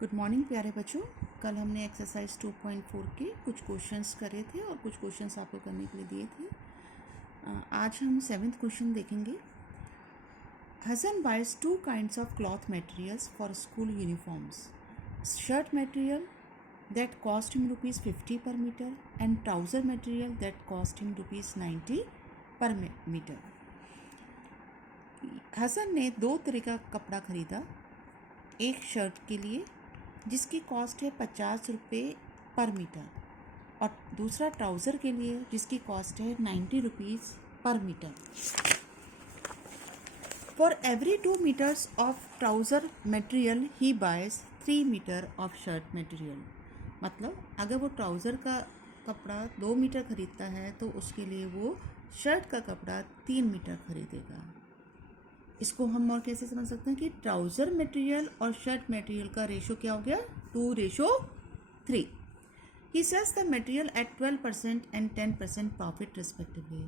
Good morning प्यारे बच्चों। कल हमने एक्सरसाइज 2.4 के कुछ क्वेश्चंस करे थे और कुछ क्वेश्चंस आपको करने के लिए दिए थे। आज हम 7th क्वेश्चन देखेंगे। Hasan buys 2 kinds of cloth materials for school uniforms. Shirt material that cost him rupees 50 per meter and trouser material that cost him rupees 90 per meter. Hasan ने 2 तरह का कपड़ा खरीदा, एक शर्ट के लिए जिसकी कॉस्ट है 50 रुपये पर मीटर और दूसरा ट्राउज़र के लिए जिसकी कॉस्ट है 90 रुपीज़ पर metre. For every 2 meters of trouser material he buys 3 meter of shirt material. मतलब अगर वो ट्राउज़र का कपड़ा 2 मीटर खरीदता है तो उसके लिए वो शर्ट का कपड़ा 3 मीटर खरीदेगा। इसको हम और कैसे समझ सकते हैं कि ट्राउज़र मटेरियल और शर्ट मटेरियल का रेशो क्या हो गया, 2:3। He sells the material at 12% and 10% profit respectively.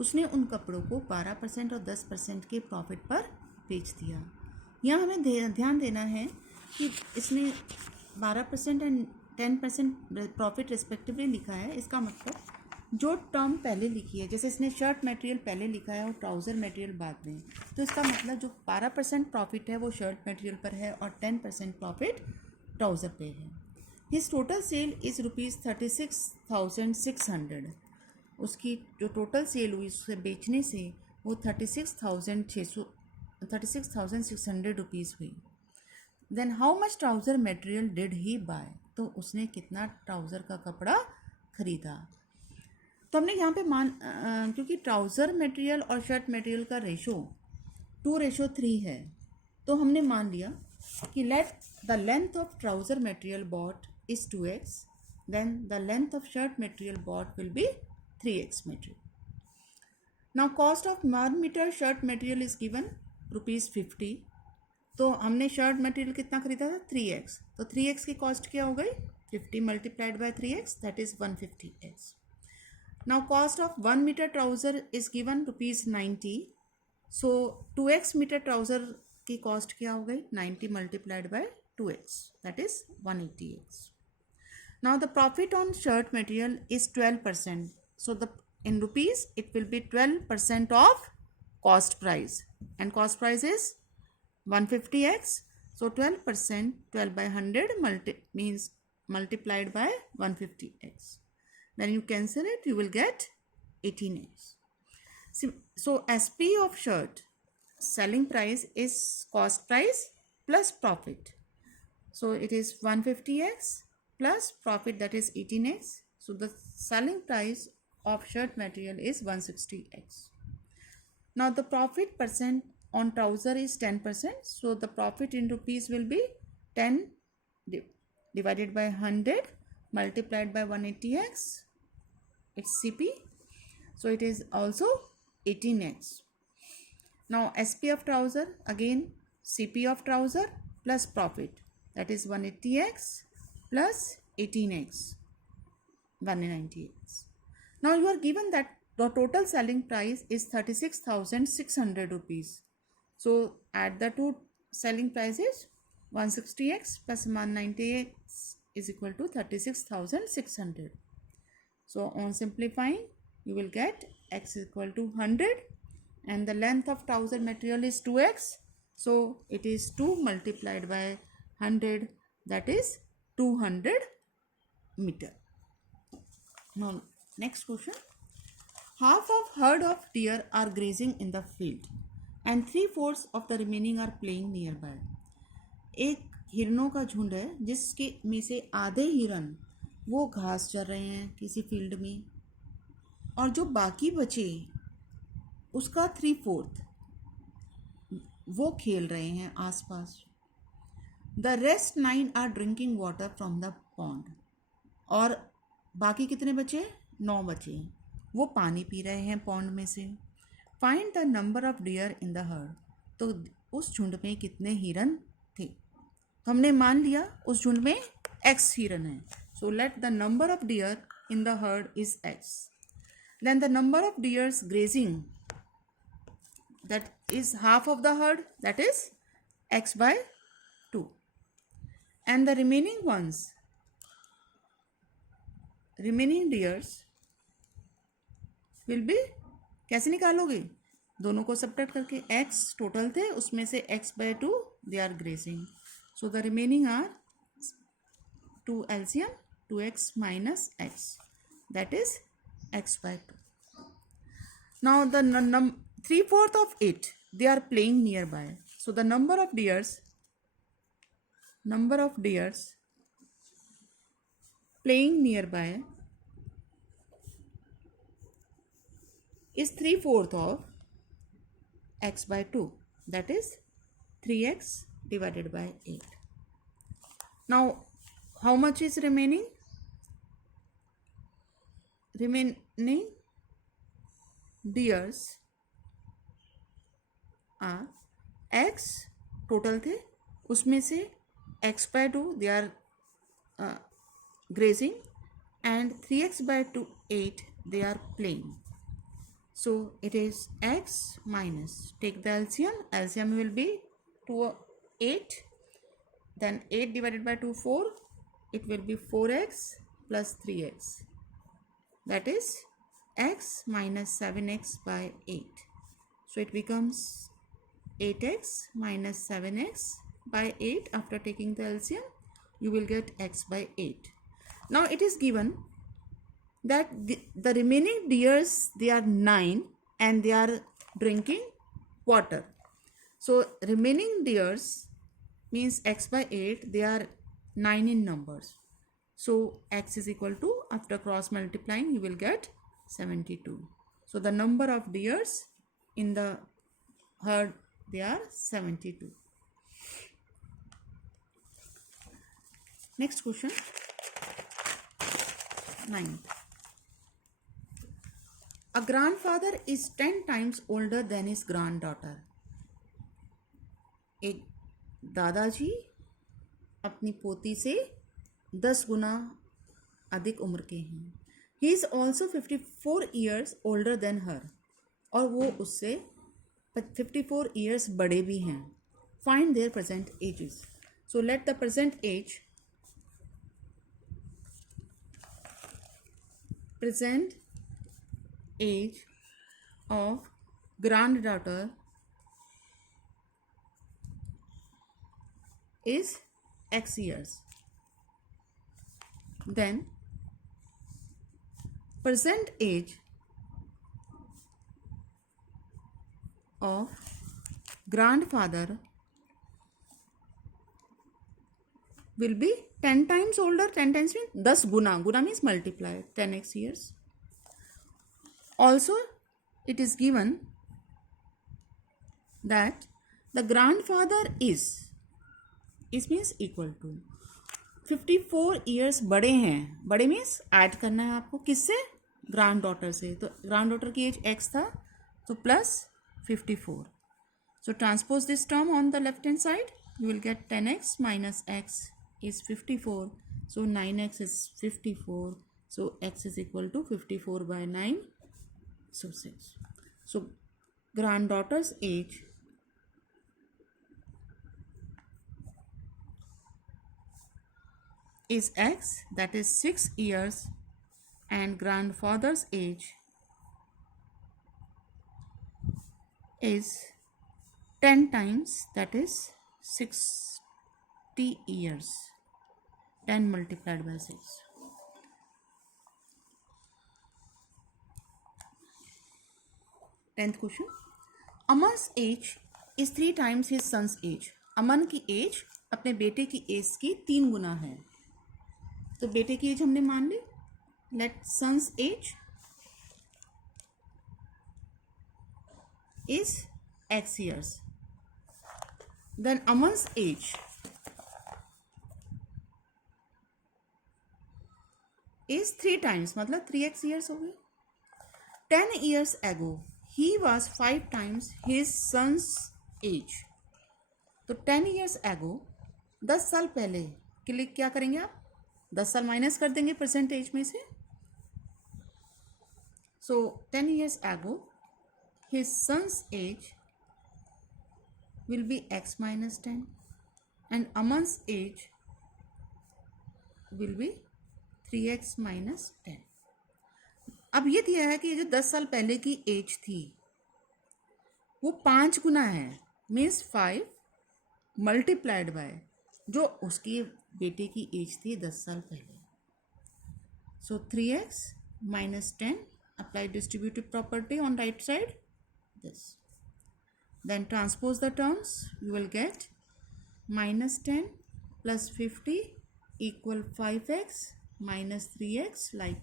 उसने उन कपड़ों को 12% और 10% के प्रॉफिट पर बेच दिया। यहाँ हमें ध्यान देना है कि इसने 12% एंड 10% प्रॉफिट रिस्पेक्टिवली लिखा है। इसका मतलब जो टर्म पहले लिखी है, जैसे इसने शर्ट मटेरियल पहले लिखा है और ट्राउज़र मटेरियल बाद में, तो इसका मतलब जो 12% प्रॉफिट है वो शर्ट मटेरियल पर है और 10% प्रॉफिट ट्राउज़र पे है। His total sale is rupees 36,600। उसकी जो टोटल सेल हुई उससे बेचने से वो 36,600 रुपीज़ हुई। Then how much trouser material did he buy. तो उसने कितना ट्राउज़र का कपड़ा खरीदा। तो हमने यहाँ पे क्योंकि ट्राउज़र मटेरियल और शर्ट मटेरियल का रेशो 2:3 है, तो हमने मान लिया कि let the length of trouser material bought is 2x, then the length of shirt material bought will be 3x material. Now cost of 1 metre shirt material is given ₹50। तो हमने shirt material कितना खरीदा था, 3x। तो 3x की cost क्या हो गई, 50 multiplied by 3x, that is 150x। Now cost of 1 meter trouser is given ₹90. So 2x meter trouser की cost क्या हो गई, 90 multiplied by 2x, that is 180x. Now the profit on shirt material is 12%. So in rupees it will be 12% of cost price, and cost price is 150x. So 12%, 12 by 100 means multiplied by 150x. Then you cancel it, you will get 18x. So SP of shirt selling price is cost price plus profit. So it is 150x plus profit, that is 18x. So the selling price of shirt material is 160x. Now the profit percent on trouser is 10%. So the profit in rupees will be 10 divided by 100 multiplied by 180x, it's CP, so it is also 18x. Now SP of trouser, again CP of trouser plus profit, that is 180x plus 18x, 190x. Now you are given that the total selling price is 36,600 rupees. So add the two selling prices, 160x plus 190x is equal to 36,600. So on simplifying, you will get x is equal to 100 and the length of trouser material is 2x. So it is 2 multiplied by 100, that is 200 meter. Now next question. Half of herd of deer are grazing in the field and 3/4 of the remaining are playing nearby. एक हिरणों का झुंड है जिसके में से आधे हिरन वो घास चर रहे हैं किसी फील्ड में, और जो बाकी बचे उसका 3/4 वो खेल रहे हैं आसपास। The rest 9 are drinking water from the pond. और बाकी कितने बचे, 9 बचे, वो पानी पी रहे हैं पॉन्ड में से। Find the number of dear in the heard. तो उस झुंड में कितने हिरन थे। तो हमने मान लिया उस झुंड में x हिरन है। So let the number of deer in the herd is x. Then the number of deers grazing, that is half of the herd, that is x by 2. and the remaining deers will be, कैसे निकालोगे? दोनों को subtract करके, x total थे उसमें से x/2 they are grazing, so the remaining are 2 LCM 2x minus x, that is x/2. Now the 3/4 of it they are playing nearby, so the number of deers playing nearby is 3/4 of x/2, that is 3x divided by 8. Now how much is remaining? Remaining deers are x total थे उसमें से x/2 they are grazing and 3x/2 8 they are playing. So it is x minus, take the LCM will be 2 8, then 8 divided by 2 4, it will be 4x plus 3x, that is x minus 7x by 8. So it becomes 8x minus 7x by 8. After taking the LCM you will get x by 8. Now it is given that the remaining deers they are 9 and they are drinking water. So remaining deers means x by 8, they are 9 in numbers, so x is equal to, after cross multiplying you will get 72. So the number of deers in the herd they are 72. Next question, 9th. A grandfather is 10 times older than his granddaughter. एक दादाजी अपनी पोती से 10 गुना अधिक उम्र के हैं. He is also 54 years older than her. और वो उससे 54 years बड़े भी हैं. Find their present ages. So let the present age of granddaughter is x years. Then present age of grandfather will be 10 times older. 10 times means 10 guna means multiply, 10x years. Also it is given that the grandfather is means equal to 54 years बड़े हैं. बड़े means add करना है आपको किससे? Grand daughter से. तो grand daughter की एज x था तो plus 54. So transpose this term on the left hand side, you will get 10x minus x is 54. So 9x is 54. So x is equal to 54 by 9. So 6. So granddaughter's age is x, that is 6 years, and grandfather's age is 10 times, that is 60 years. 10 multiplied by 6. Tenth question. Aman's age is 3 times his son's age. अमन की as अपने बेटे की as की 3 गुना है. तो बेटे की age हमने मान ली. Let son's age is x years. Then Aman's age is 3 times, मतलब 3x years हो गए. 10 years ago he was 5 times his son's age. तो 10 years ago 10 साल पहले के लिए क्या करेंगे आप? 10 साल माइनस कर देंगे परसेंटेज में से. So 10 years ago his son's age will be x minus 10 and Aman's age will be 3x minus 10। अब ये दिया है कि ये जो 10 साल पहले की एज थी वो 5 गुना है, मीन्स 5 मल्टीप्लाइड बाय जो उसकी बेटे की एज थी 10 साल पहले। सो 3x minus 10, apply distributive property on right side, this. Then transpose the terms, you will get minus 10 plus 50 equal 5x minus 3x, like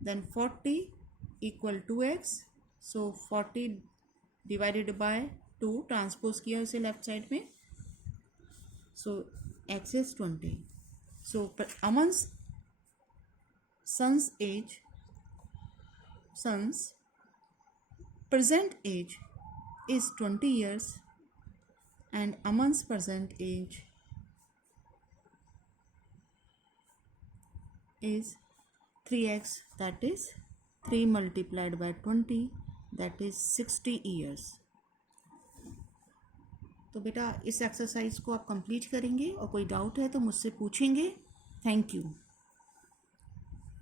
then 40 equal 2x, so 40 divided by 2, transpose किया उसे left side में, so x is 20. So Aman's son's present age is 20 years and Aman's present age is 3x, that is 3 multiplied by 20, that is 60 years. तो बेटा इस exercise को आप complete करेंगे और कोई डाउट है तो मुझसे पूछेंगे। Thank you.